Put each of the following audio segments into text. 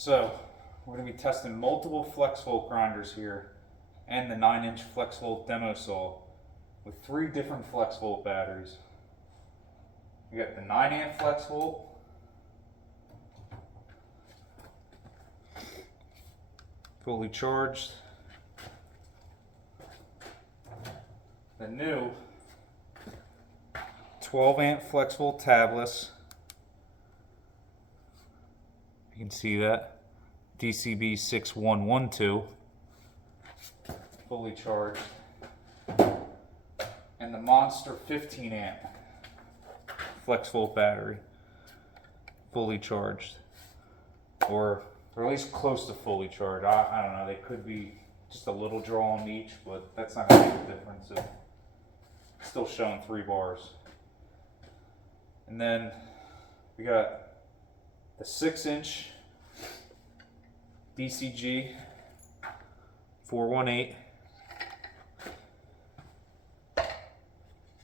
So we're going to be testing multiple Flexvolt grinders here and the 9-inch Flexvolt demo saw with 3 different Flexvolt batteries. We got the 9-amp Flexvolt, fully charged, the new 12-amp Flexvolt tabless. You can see that DCB 6112, fully charged, and the Monster 15-amp Flexvolt battery, fully charged, or at least close to fully charged. I don't know, they could be just a little draw on each, but that's not going to make a difference. It's still showing 3 bars. And then we got the 6-inch DCG 418,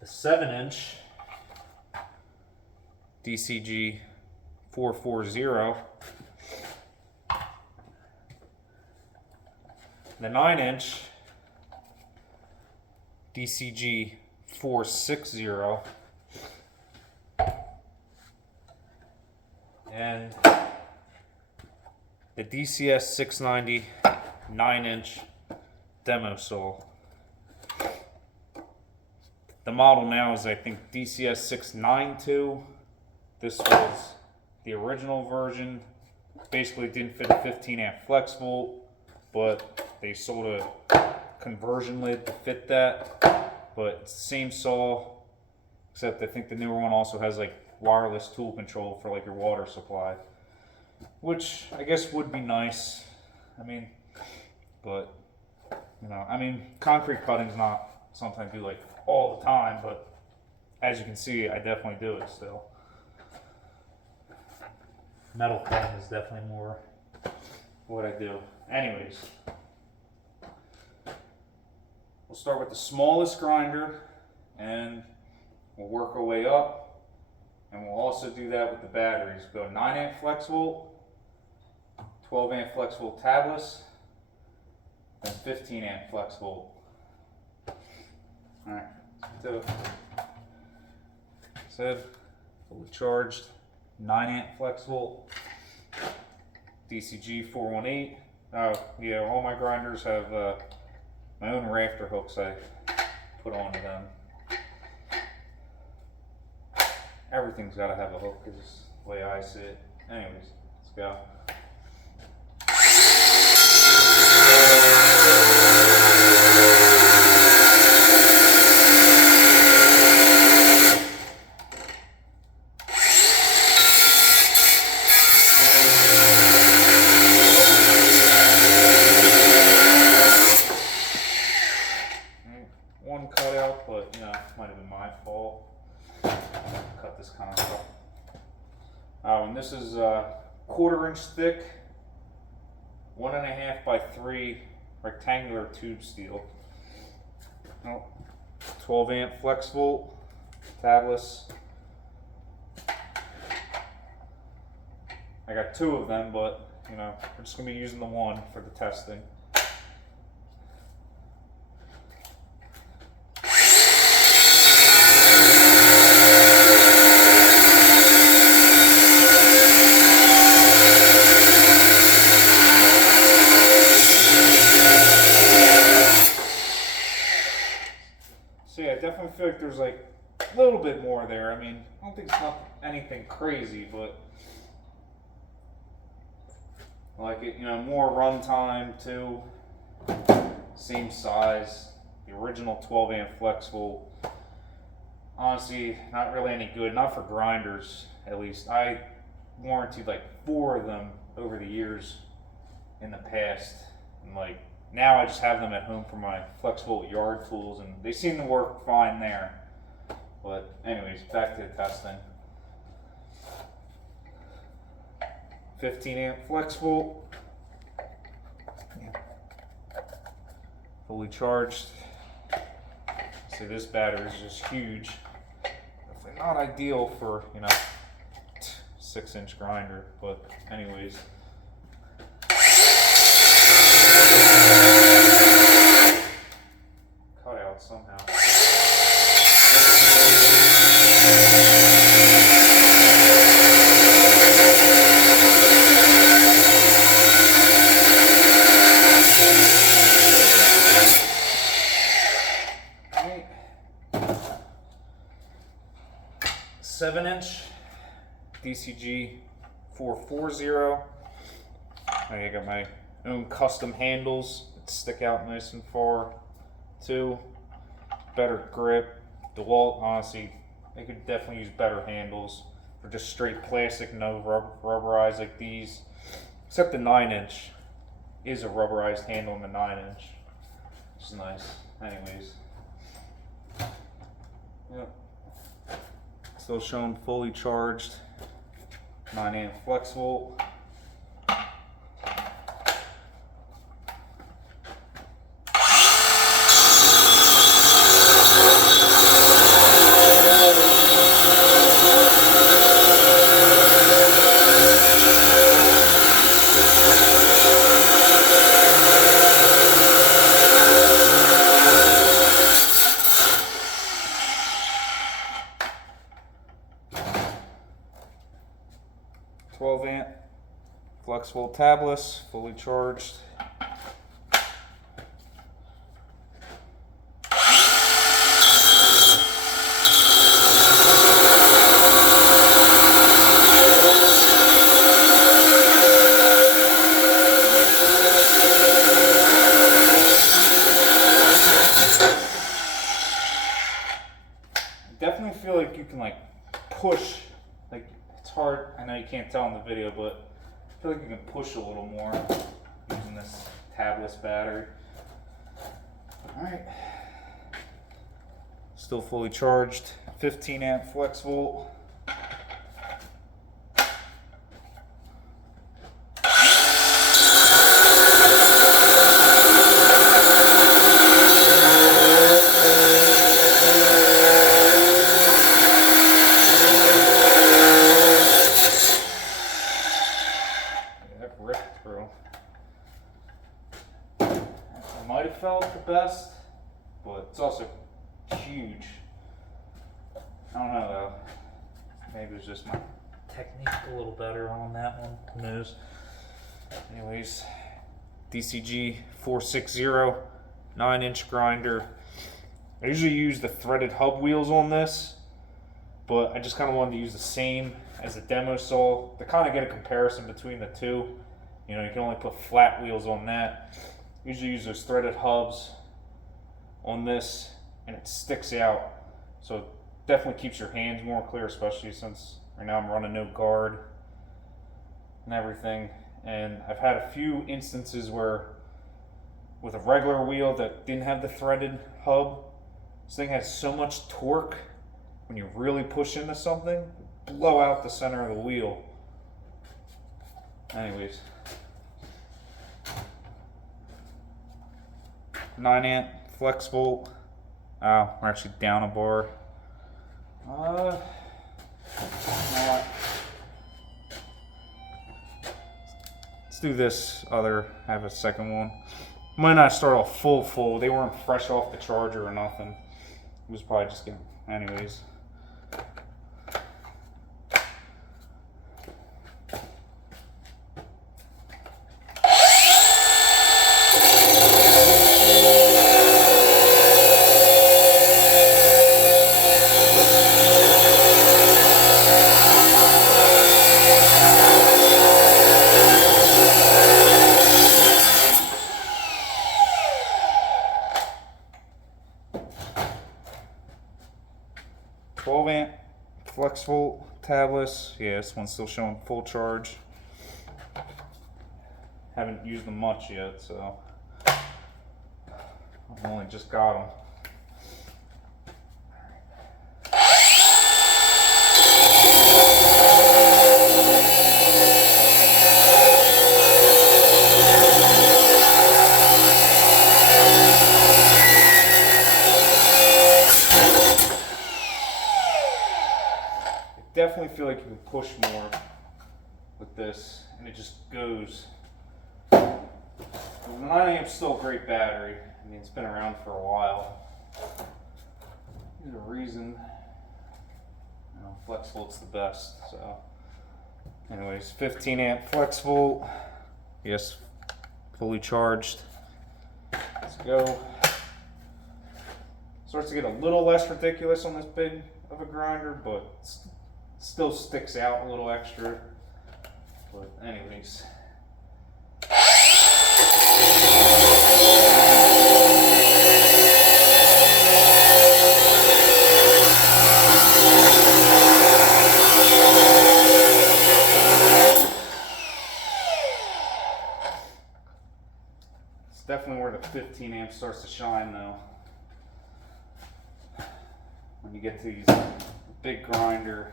the 7-inch DCG 440, the 9-inch DCG 460, and the DCS 690 9-inch demo saw. The model now is, I think, DCS 692. This was the original version. Basically didn't fit a 15-amp Flexvolt, but they sold a conversion lid to fit that. But it's the same saw, except I think the newer one also has like wireless tool control for like your water supply, which I guess would be nice. I mean, but you know, I mean, concrete cutting's not something I do like all the time, but as you can see, I definitely do it still. Metal cutting is definitely more what I do. Anyways, we'll start with the smallest grinder and we'll work our way up. And we'll also do that with the batteries. Go 9-amp Flexvolt, 12-amp Flexvolt tabless, then 15-amp Flexvolt. Alright, so said fully charged 9-amp Flexvolt, DCG 418. Oh yeah, all my grinders have my own rafter hooks I put onto them. Everything's got to have a hook, is the way I see it. Anyways, let's go. One cutout, but you know, might have been my fault. Cut this kind of stuff. Oh, and this is 1/4 inch thick, 1.5 by 3 rectangular tube steel. 12-amp Flexvolt tabless. I got 2 of them, but you know, we're just gonna be using the one for the testing. See, I definitely feel like there's like a little bit more there. I mean, I don't think it's not anything crazy, but I like it, you know, more run time too. Same size. The original 12-amp Flexvolt. Honestly, not really any good. Not for grinders, at least. I warranted like 4 of them over the years in the past, and like now I just have them at home for my Flexvolt yard tools, and they seem to work fine there. But anyways, back to the testing. 15-amp Flexvolt, fully charged. See, this battery is just huge. Definitely not ideal for, you know, 6-inch grinder, but anyways. DCG 440. I got my own custom handles that stick out nice and far too. Better grip. Dewalt, honestly, they could definitely use better handles for just straight plastic, no rubberized like these. Except the 9-inch is a rubberized handle in the 9-inch, which is nice. Anyways, yep. Still showing fully charged 9-amp Flexvolt. .12-amp Flexvolt tablets, fully charged. Definitely feel like you can like push, like it's hard, I know you can't tell in the video, but I feel like you can push a little more using this tabless battery. Alright, still fully charged, 15-amp Flexvolt. Ripped through. I might have felt the best, but it's also huge. I don't know though. Maybe it's just my technique a little better on that one. Who knows? Anyways, DCG 460 9-inch grinder. I usually use the threaded hub wheels on this, but I just kind of wanted to use the same as the demo saw to kind of get a comparison between the two. You know, you can only put flat wheels on that. Usually use those threaded hubs on this, and it sticks out. So it definitely keeps your hands more clear, especially since right now I'm running no guard and everything. And I've had a few instances where with a regular wheel that didn't have the threaded hub, this thing has so much torque when you really push into something, blow out the center of the wheel. Anyways, 9-amp Flexvolt. Oh, we're actually down a bar. You know what? Let's do this other. I have a second one. Might not start off full. They weren't fresh off the charger or nothing. It was probably just getting. Anyways. .12-amp Flexvolt tablets. Yeah, this one's still showing full charge. Haven't used them much yet, so I've only just got them. Definitely feel like you can push more with this, and it just goes. The 9-amp's still a great battery. I mean, it's been around for a while. There's a reason. You know, Flexvolt's the best. So, anyways, 15-amp Flexvolt. Yes, fully charged. Let's go. Starts to get a little less ridiculous on this big of a grinder, but still sticks out a little extra. But anyways. It's definitely where the 15 amp starts to shine though. When you get to these big grinder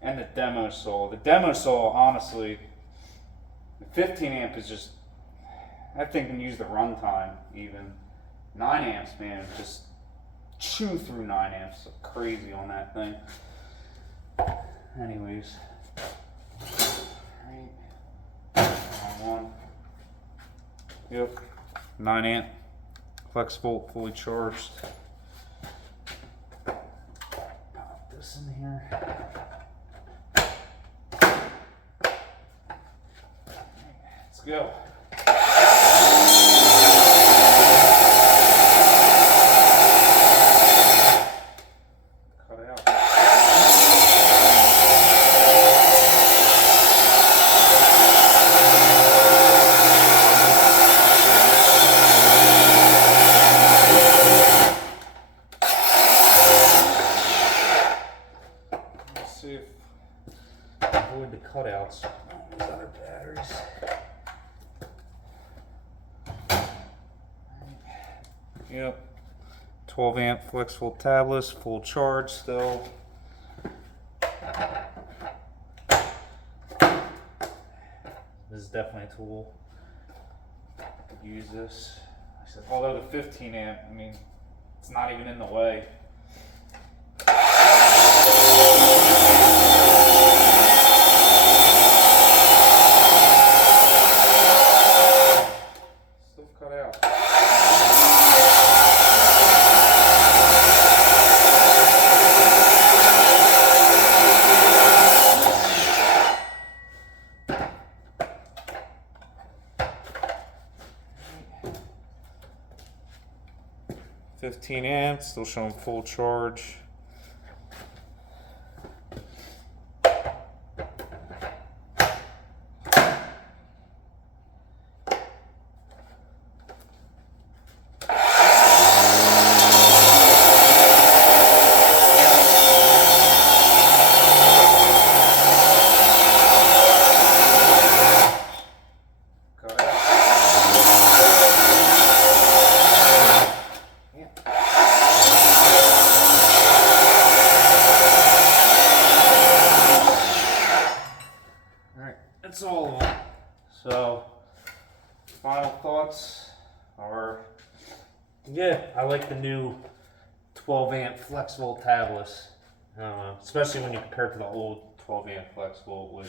and the demo saw. The demo saw, honestly, the 15 amp is just, that thing can use the runtime even. 9 amps, man, just chew through 9 amps. So crazy on that thing. Anyways. One. Yep. 9 amp. Flexvolt, fully charged. Pop this in here. Let's go. Cut it out. Let's see if avoid the cutouts on these other batteries. Yep, 12 amp Flexvolt tablets, full charge still. This is definitely a tool. I could use this. I said, although the 15 amp, I mean, it's not even in the way. Still cut out. $15 amps, still showing full charge. That's all of them. So, final thoughts are, yeah, I like the new 12 amp Flexvolt tablets. I don't know, especially when you compare it to the old 12 amp Flexvolt, which,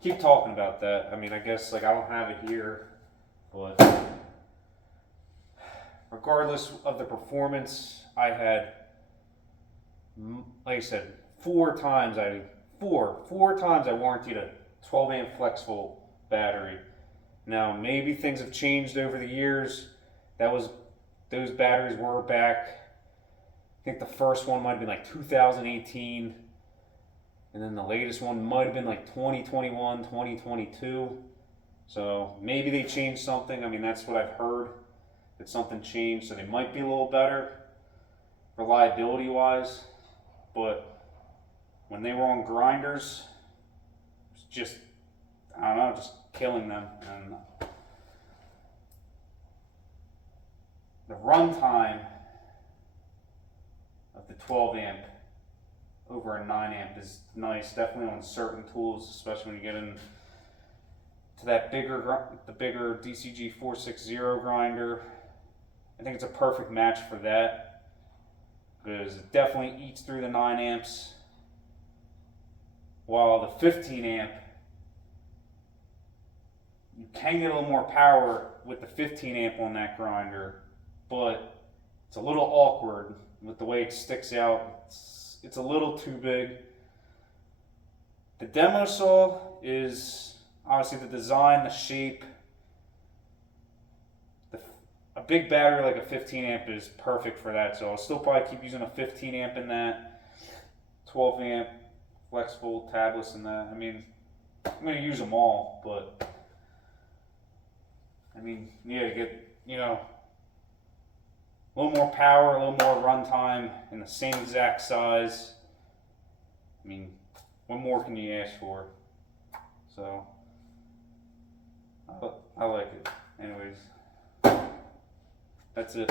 keep talking about that. I mean, I guess, like, I don't have it here, but regardless of the performance, I had, like I said, four times I warranted a 12 amp Flexvolt battery. Now maybe things have changed over the years. Those batteries were back, I think the first one might have been like 2018, and then the latest one might have been like 2021, 2022. So maybe they changed something. I mean, that's what I've heard, that something changed, so they might be a little better reliability wise. But when they were on grinders, just, I don't know, just killing them. And the runtime of the 12 amp over a 9 amp is nice, definitely on certain tools, especially when you get into that the bigger DCG 460 grinder. I think it's a perfect match for that, because it definitely eats through the 9 amps, while the 15 amp, you can get a little more power with the 15 amp on that grinder, but it's a little awkward with the way it sticks out. It's a little too big. The demo saw is obviously the design, the shape. A big battery like a 15 amp is perfect for that, so I'll still probably keep using a 15 amp in that. 12 amp Flexvolt tablets and that. I mean, I'm gonna use them all, but I mean, yeah, to get, you know, a little more power, a little more runtime, in the same exact size. I mean, what more can you ask for? So, I like it. Anyways, that's it.